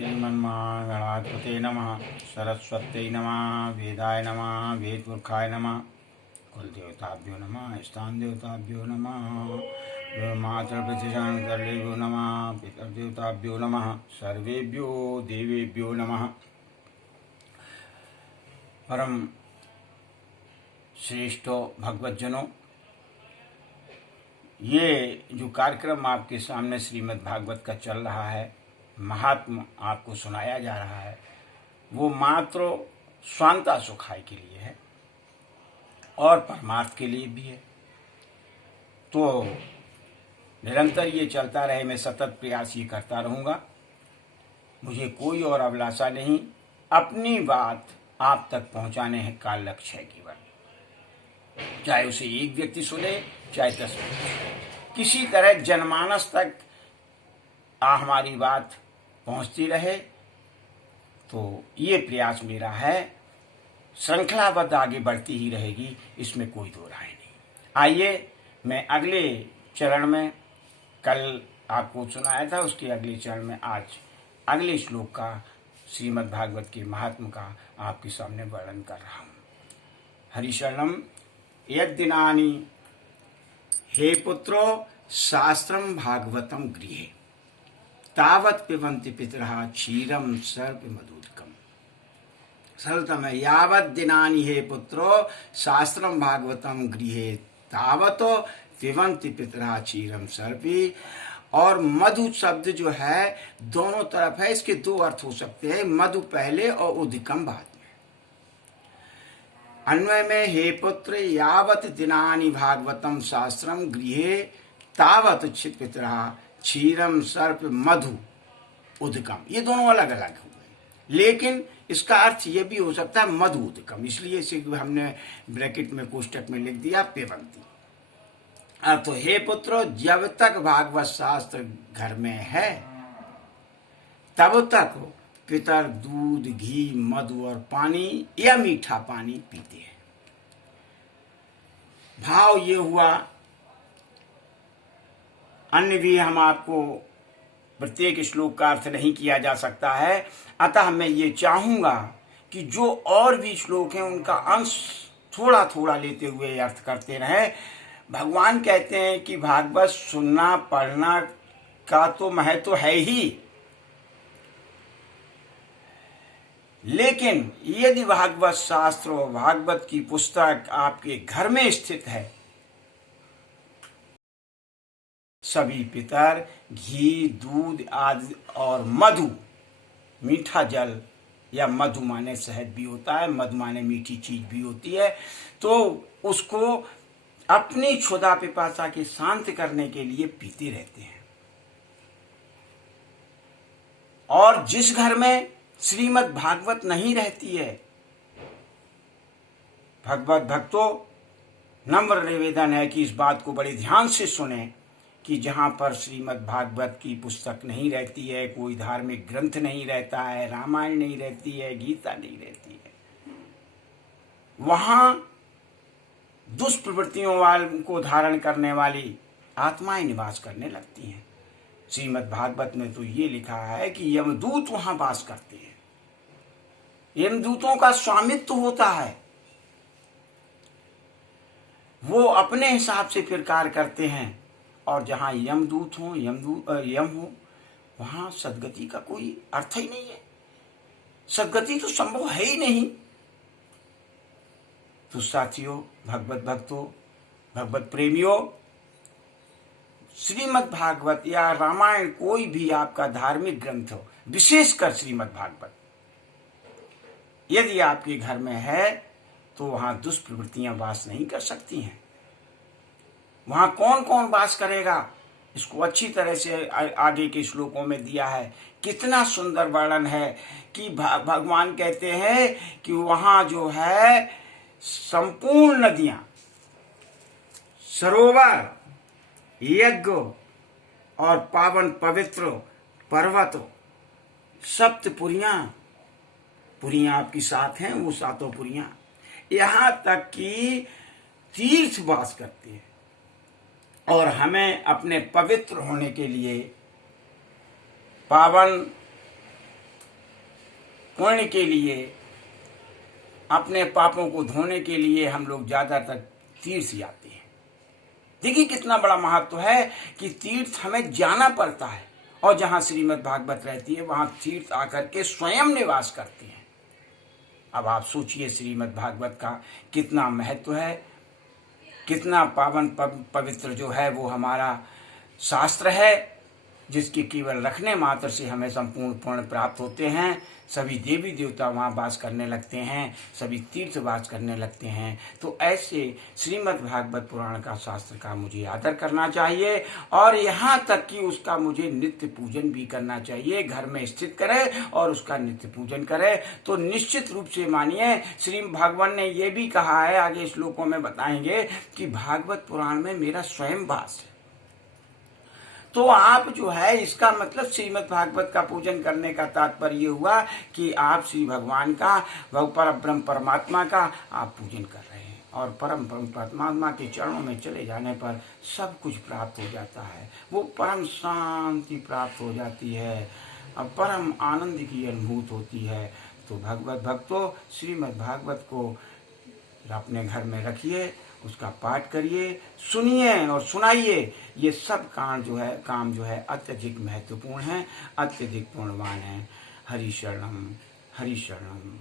श्रीमन्महागणाधिपतये नमः। सरस्वत्यै नमः। वेदाय नमः। वेदपुरखाय नमः। कुलदेवताभ्यो नमः। स्थानदेवताभ्यो नमः। मातृप्रतिजानकर्तृभ्यो नमः। पितृदेवताभ्यो नमः। सर्वेभ्यो देवेभ्यो नमः। परम श्रेष्ठो भगवतजनों, ये जो कार्यक्रम आपके सामने श्रीमद् भागवत का चल रहा है, महात्म आपको सुनाया जा रहा है, वो मात्र स्वांता सुखाय के लिए है और परमार्थ के लिए भी है। तो निरंतर ये चलता रहे, मैं सतत प्रयास ये करता रहूँगा। मुझे कोई और अभिलाषा नहीं, अपनी बात आप तक पहुँचाने हैं काल लक्ष्य है केवल। चाहे उसे एक व्यक्ति सुने, चाहे 10 व्यक्ति, किसी तरह जनमानस तक हमारी बात पहुंचती रहे। तो ये प्रयास मेरा है, श्रृंखलाबद्ध आगे बढ़ती ही रहेगी, इसमें कोई दो राय नहीं। आइए, मैं अगले चरण में, कल आपको सुनाया था, उसके अगले चरण में आज अगले श्लोक का श्रीमद् भागवत के महात्म का आपके सामने वर्णन कर रहा हूँ। हरिशरणम यद्दिनानि हे पुत्रो शास्त्रम भागवतम गृहे तावत् पिबन्ति पितरः क्षीरम सर्प मधुदकम्। सरलतम है, यावत् दिनानि हे पुत्रो शास्त्रम भागवतम गृहे तावत् पिबन्ति पितरः क्षीरम सर्पी। और मधु शब्द जो है दोनों तरफ है, इसके दो अर्थ हो सकते हैं, मधु पहले और उदिकम बाद में। अन्वय में, हे पुत्र यावत् दिनानि भागवतम शास्त्रम गृहे तावत् पितरः क्षीरम सर्प मधु उदकम। ये दोनों अलग अलग हो गए, लेकिन इसका अर्थ ये भी हो सकता है मधु उदकम, इसलिए इसे हमने ब्रैकेट में कोष्टक में लिख दिया पिबन्ति। अर्थ, हे पुत्र, जब तक भागवत शास्त्र घर में है तब तक पितर दूध, घी, मधु और पानी या मीठा पानी पीते हैं। भाव ये हुआ, अन्य भी हम आपको प्रत्येक श्लोक का अर्थ नहीं किया जा सकता है, अतः मैं ये चाहूंगा कि जो और भी श्लोक हैं उनका अंश थोड़ा थोड़ा लेते हुए अर्थ करते रहें। भगवान कहते हैं कि भागवत सुनना पढ़ना का तो महत्व है ही, लेकिन यदि भागवत शास्त्र और भागवत की पुस्तक आपके घर में स्थित है, सभी पितर घी, दूध आदि और मधु, मीठा जल या मधु माने शहद भी होता है, मधु माने मीठी चीज भी होती है, तो उसको अपनी क्षुधा पिपासा के शांत करने के लिए पीते रहते हैं। और जिस घर में श्रीमद् भागवत नहीं रहती है, भगवत भक्तों, नम्र निवेदन है कि इस बात को बड़े ध्यान से सुने कि जहां पर श्रीमद् भागवत की पुस्तक नहीं रहती है, कोई धार्मिक ग्रंथ नहीं रहता है, रामायण नहीं रहती है, गीता नहीं रहती है, वहां दुष्प्रवृत्तियों को धारण करने वाली आत्माएं निवास करने लगती हैं। श्रीमद् भागवत में तो ये लिखा है कि यमदूत वहां वास करते हैं, यमदूतों का स्वामित्व होता है, वो अपने हिसाब से फिर कार्य करते हैं। और जहां यमदूत हो, यम हो, वहां सदगति का कोई अर्थ ही नहीं है, सदगति तो संभव है ही नहीं। तो साथियों, भगवत भक्तों, भगवत प्रेमियों, श्रीमद् भागवत या रामायण, कोई भी आपका धार्मिक ग्रंथ हो, विशेषकर श्रीमद् भागवत यदि आपके घर में है, तो वहां दुष्प्रवृत्तियां वास नहीं कर सकती हैं। वहां कौन कौन वास करेगा, इसको अच्छी तरह से आगे के श्लोकों में दिया है। कितना सुंदर वर्णन है कि भगवान कहते हैं कि वहां जो है संपूर्ण नदियां, सरोवर, यज्ञ और पावन पवित्र पर्वत, सप्तपुरियां, पुरियां आपकी 7 हैं, वो 7 पुरियां, यहां तक कि तीर्थ वास करती है। और हमें अपने पवित्र होने के लिए पावन पुण्य के लिए, अपने पापों को धोने के लिए हम लोग ज़्यादातर तीर्थ जाते हैं। देखिए कितना बड़ा महत्व है कि तीर्थ हमें जाना पड़ता है, और जहाँ श्रीमद् भागवत रहती है वहाँ तीर्थ आकर के स्वयं निवास करती हैं। अब आप सोचिए श्रीमद् भागवत का कितना महत्व है, कितना पावन पवित्र जो है वो हमारा शास्त्र है, जिसके केवल रखने मात्र से हमें संपूर्ण पुण्य प्राप्त होते हैं। सभी देवी देवता वहाँ वास करने लगते हैं, सभी तीर्थ वास करने लगते हैं। तो ऐसे श्रीमद् भागवत पुराण का शास्त्र का मुझे आदर करना चाहिए, और यहाँ तक कि उसका मुझे नित्य पूजन भी करना चाहिए। घर में स्थित करे और उसका नित्य पूजन करे तो निश्चित रूप से मानिए, श्री भगवान ने ये भी कहा है, आगे श्लोकों में बताएंगे कि भागवत पुराण में मेरा स्वयं वास है। तो आप जो है, इसका मतलब श्रीमद् भागवत का पूजन करने का तात्पर्य हुआ कि आप श्री भगवान का, पर ब्रह्म परमात्मा का आप पूजन कर रहे हैं, और परम परमात्मा के चरणों में चले जाने पर सब कुछ प्राप्त हो जाता है। वो परम शांति प्राप्त हो जाती है, और परम आनंद की अनुभूति होती है। तो भगवत भक्तों, श्रीमद् भागवत को अपने घर में रखिए, उसका पाठ करिए, सुनिए और सुनाइए। ये सब काम जो है अत्यधिक महत्वपूर्ण है, अत्यधिक पूर्णवान है। हरि शरणम, हरि शरणम।